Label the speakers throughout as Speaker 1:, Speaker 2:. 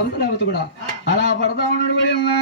Speaker 1: సంతలేవత్ కూడా అలా పడతా ఉన్నాడు వెళ్ళినా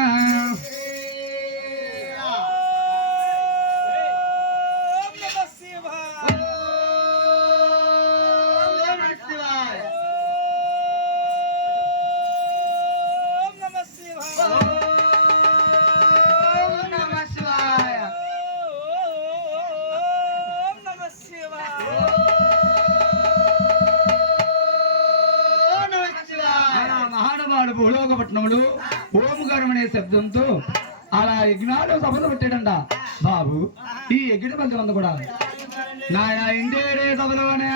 Speaker 1: బాబు ఈ ఎగిడి పంచమంతా కూడా నాయన
Speaker 2: ఇంటి వేడే సభలోనే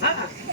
Speaker 2: nada.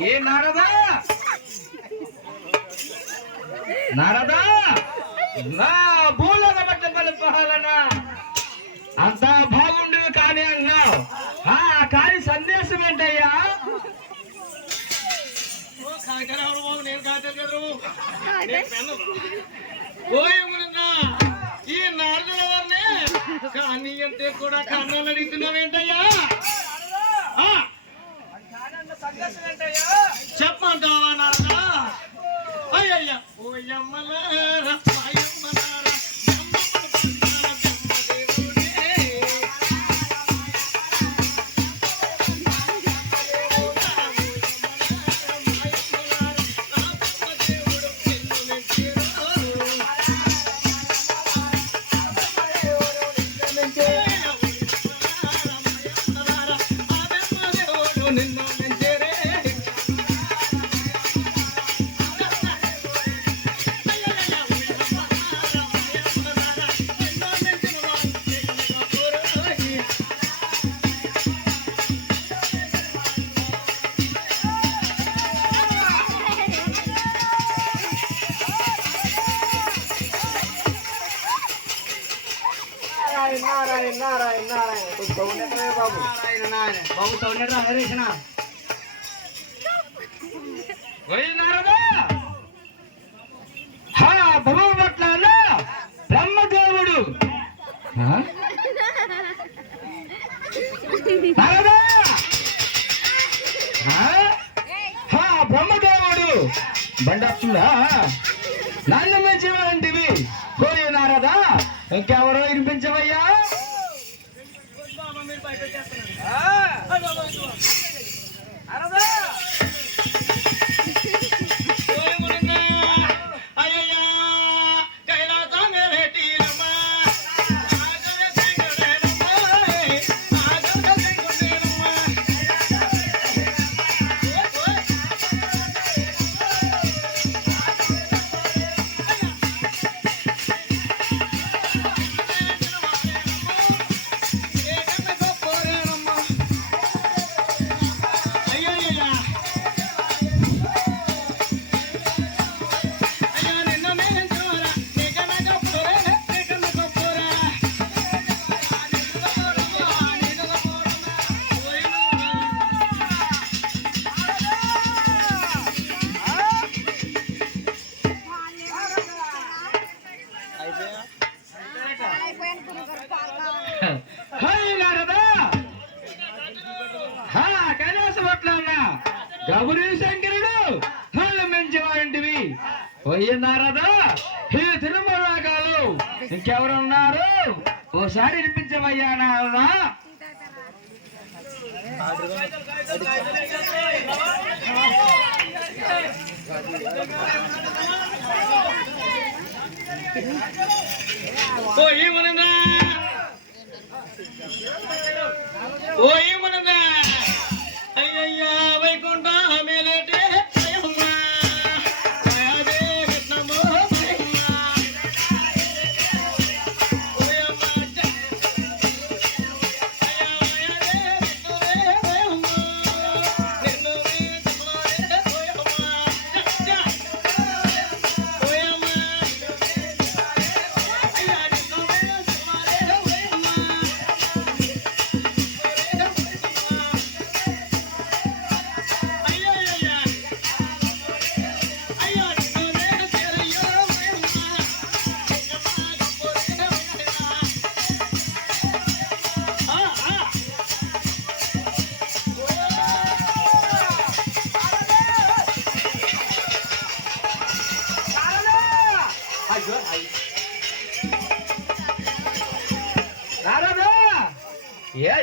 Speaker 3: ఏ నారదా? నారదా? నా
Speaker 1: భూలన బట్ట పలుపాలనా అంత బాగుండేవి కానీ అన్నావు. ఆ కానీ సందేశం ఏంటయ్యా?
Speaker 2: ఈ నారదుల వారిని కానీ అంతే కూడా కన్నాలు
Speaker 3: అడుగుతున్నావు ఏంటయ్యా
Speaker 2: చెప్పమంటావా నాన్న? అయ్యయ్యా. ఓ
Speaker 1: అమ్మలారా नारायण नारायण नारायण. बाबू. नारायण नारायण. बाबू सौंदर्य हरेश ना. पाहिजे ஐயானால்தான் ஓ ஈவனுங்க ஓ
Speaker 3: ஈவன்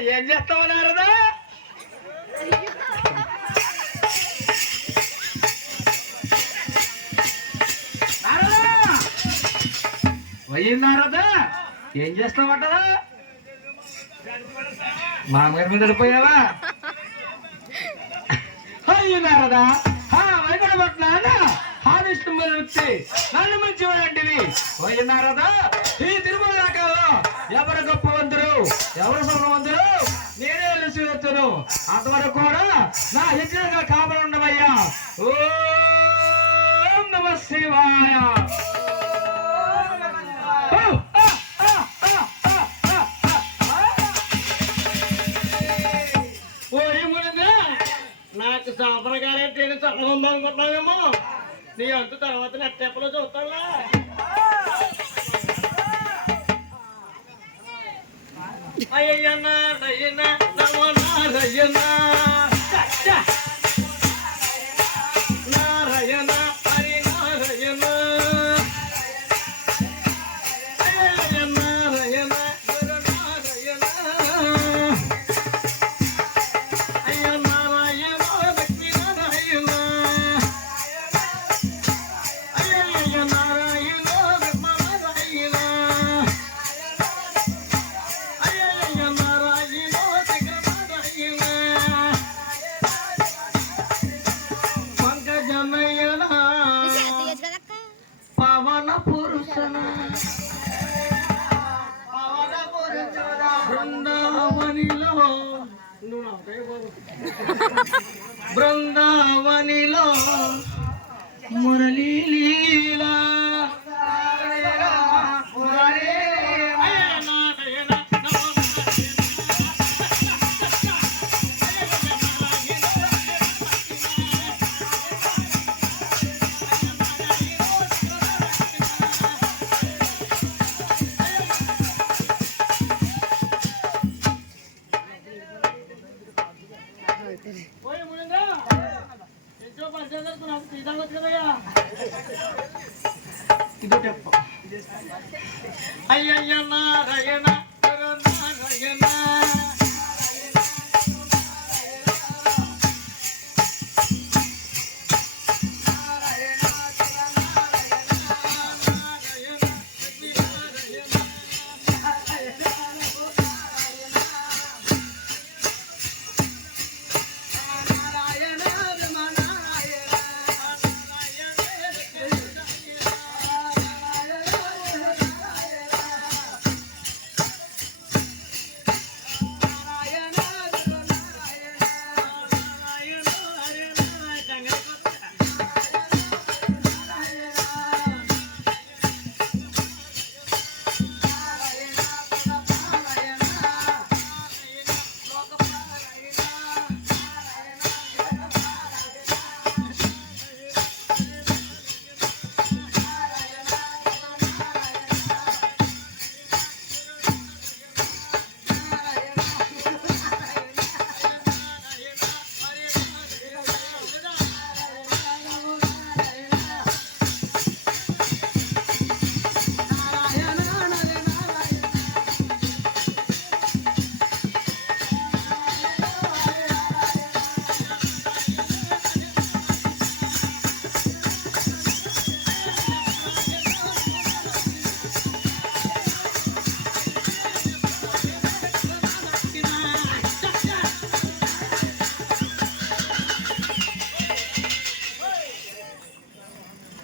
Speaker 3: ఏం చేస్తావు నారదా? పోయిందారదా ఏం చేస్తావట? మామగారి మీద పడిపోయావా అయ్యిందారదా వైకుంఠ పట్ల హావిష్ణుమూలు వచ్చి నన్ను మంచివాడంటివి పోయిందారదా ఈ తిరుమల రకాల్లో ఎవరు గొప్పవంతుడు ఎవరు బలవంతుడు నేనే రుచి వచ్చాను అంతవరకు కూడా నా యజ్ఞంగా కాపలు ఉండవయ్యా ఓ నమ శివాయ
Speaker 1: నాకు సాంప్రదాయం నేను చల్లగా ఉందనుకుంటున్నావేమో నీ అంత తర్వాత నెట్టెప్పలో చూస్తానులా ஐயனா நயனா நமோ நாராயணா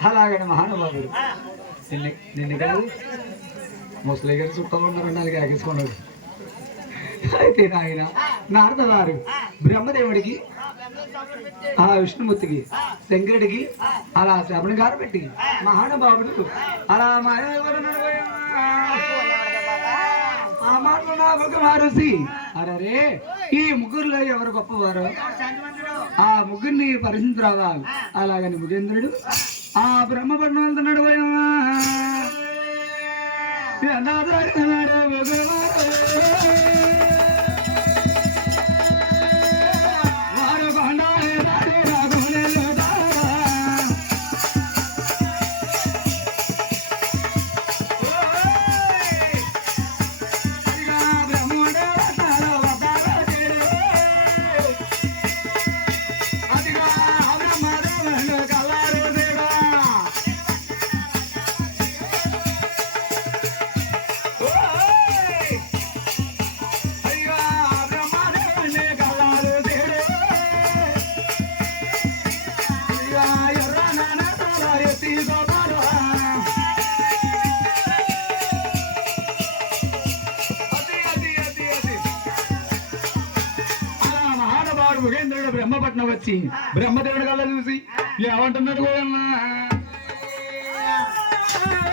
Speaker 2: అలాగని మహానుభావుడు. నిన్న నిన్న కాదు ముసలి గారి చుట్టాలు ఉన్నారండి అలాగే ఆగేసుకున్నాడు అయితే నాయన నారదవారు బ్రహ్మదేవుడికి ఆ విష్ణుమూర్తికి శంకరుడికి అలా శ్రవణ గారు పెట్టి మహానుభావుడు అలా మారుసి అరే ఈ ముగ్గురులో ఎవరు గొప్పవారు? ఆ ముగ్గురిని పరిశీలించరావా అలాగని ముగేంద్రుడు ఆ బ్రహ్మపట్నం వెళ్తున్నాడు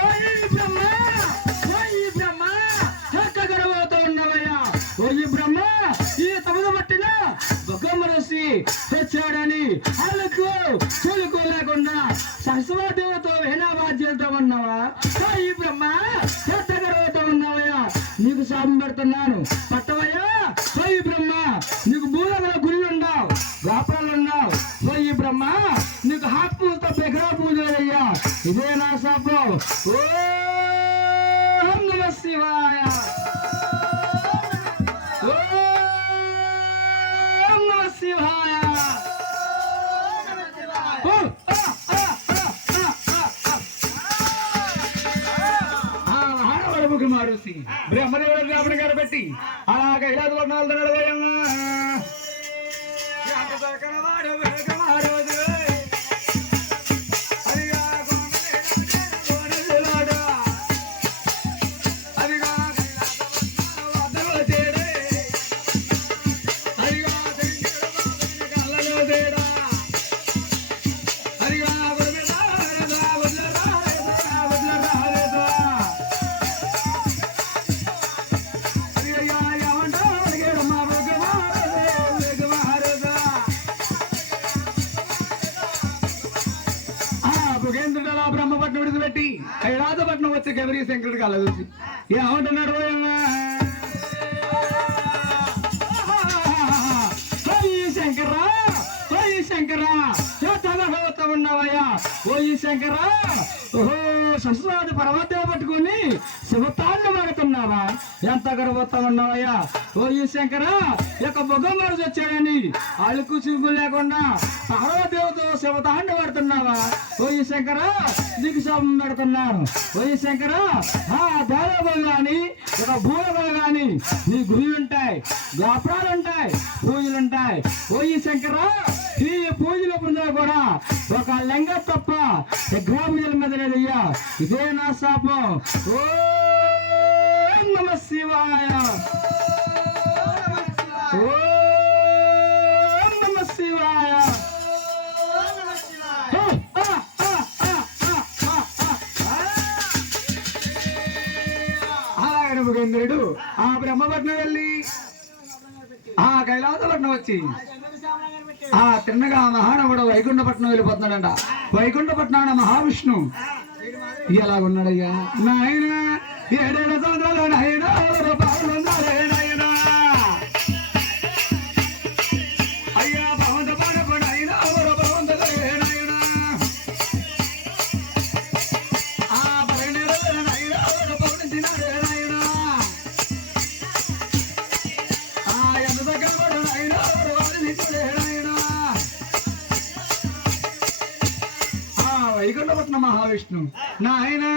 Speaker 2: ఓయ్ బ్రహ్మ ఓయ్ బ్రహ్మ ఎక్కగడబోతూ ఉన్నవయ్యా ఓయ్ బ్రహ్మ ఈ తమద పట్టిన బొగ్గమ్మరసి తెచ్చాడని వాళ్ళకు చూలుకోలేకుండా సరస్వదేవతో వేనా బాధ్యతతో ఉన్నావా? ఈ బ్రహ్మ ఎక్కగడబోతూ ఉన్నావయ్యా. నీకు శాపం పెడుతున్నాను. పట్టవయ్య. మారుసి బ్రహ్మదేవుడు రాముడి గారు పెట్టి. అలా కైలాస వర్ణాలు నడవయమ్మా శంకరా! ఓయ్ శంకరా! ఉన్నావయ్యా? ఓ ఈ శంకర! ఓహో శస్త్రాది పర్వతం పట్టుకుని శివతాన్ని మాడుతున్నావా? ఎంత గర్వతా ఉన్నావయ్యా? ఓ ఈ శంకర యొక్క ముఖం మనసు వచ్చాడని అలుకు చూపు లేకుండా పార్వదేవతో శివతాండ పడుతున్నావా ఓ ఈ శంకర నీకు పెడుతున్నాను ఓ ఈ శంకర ఆ దేవతలు కానీ ఒక భూములు కానీ నీ గురువులు ఉంటాయి గోపురాలు ఉంటాయి పూజలు ఉంటాయి ఓ ఈ శంకర ఈ పూజల బృందాలు కూడా ఒక లింగ తప్ప గ్రామీణ మీద లేదయ్యా ఇదే నా శాపం. ఓ నమ శివాయ. ఓ నమ శివాయ. ఆ, ముగేంద్రుడు ఆ బ్రహ్మపట్నం వెళ్ళి ఆ కైలాసపట్నం వచ్చి. ఆ తిన్నగా మహానవుడు వైకుంఠపట్నం వెళ్ళిపోతున్నాడంట. వైకుంఠపట్నం మహావిష్ణు. ఎలాగున్నాడయ్యా? నాయన ఏడేళ్ళ సంవత్సరాలు నాయన మహావిష్ణు నాయన ఒరే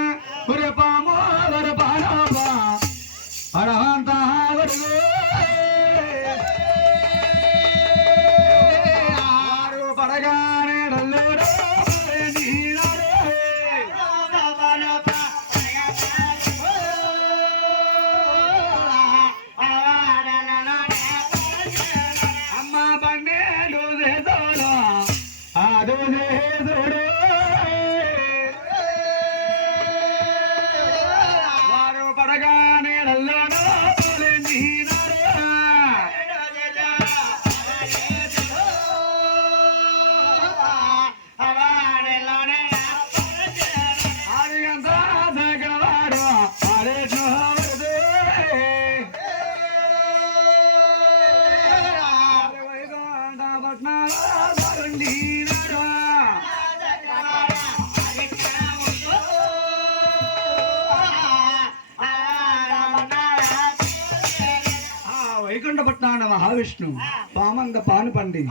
Speaker 2: వైకుంఠపట్నాన మహావిష్ణు. పామంద పాను పండి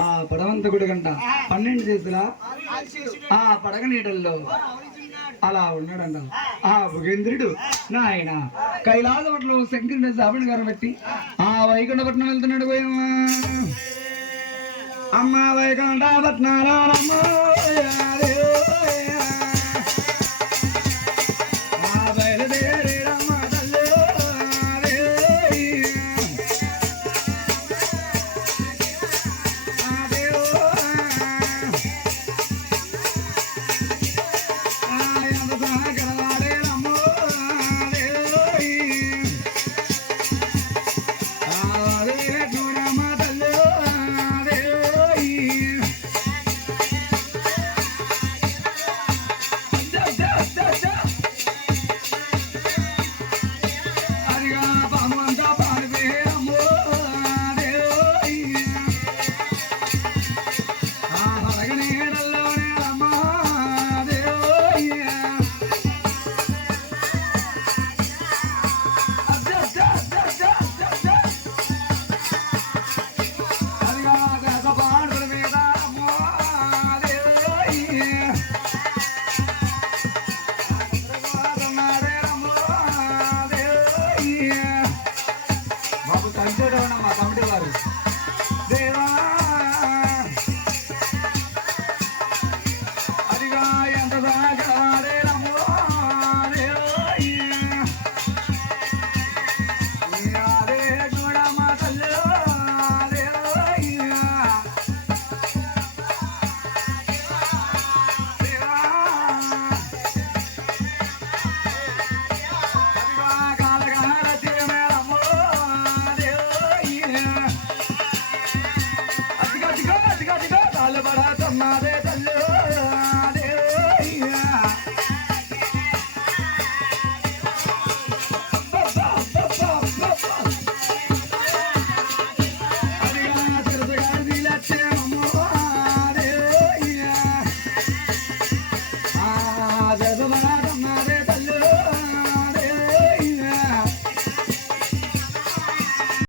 Speaker 2: ఆ పడవంత గుడి గంట పన్నెండు చేతుల? ఆ పడగ నీడల్లో అలా ఉన్నాడంట. ఆ భుగేంద్రుడు నాయన కైలాసపట్నం శంకరుని సాబుని గారు పెట్టి ఆ వైకుంఠపట్నం వెళ్తున్నాడు పోయమ్మా. అమ్మ వైకుంఠపట్నాలో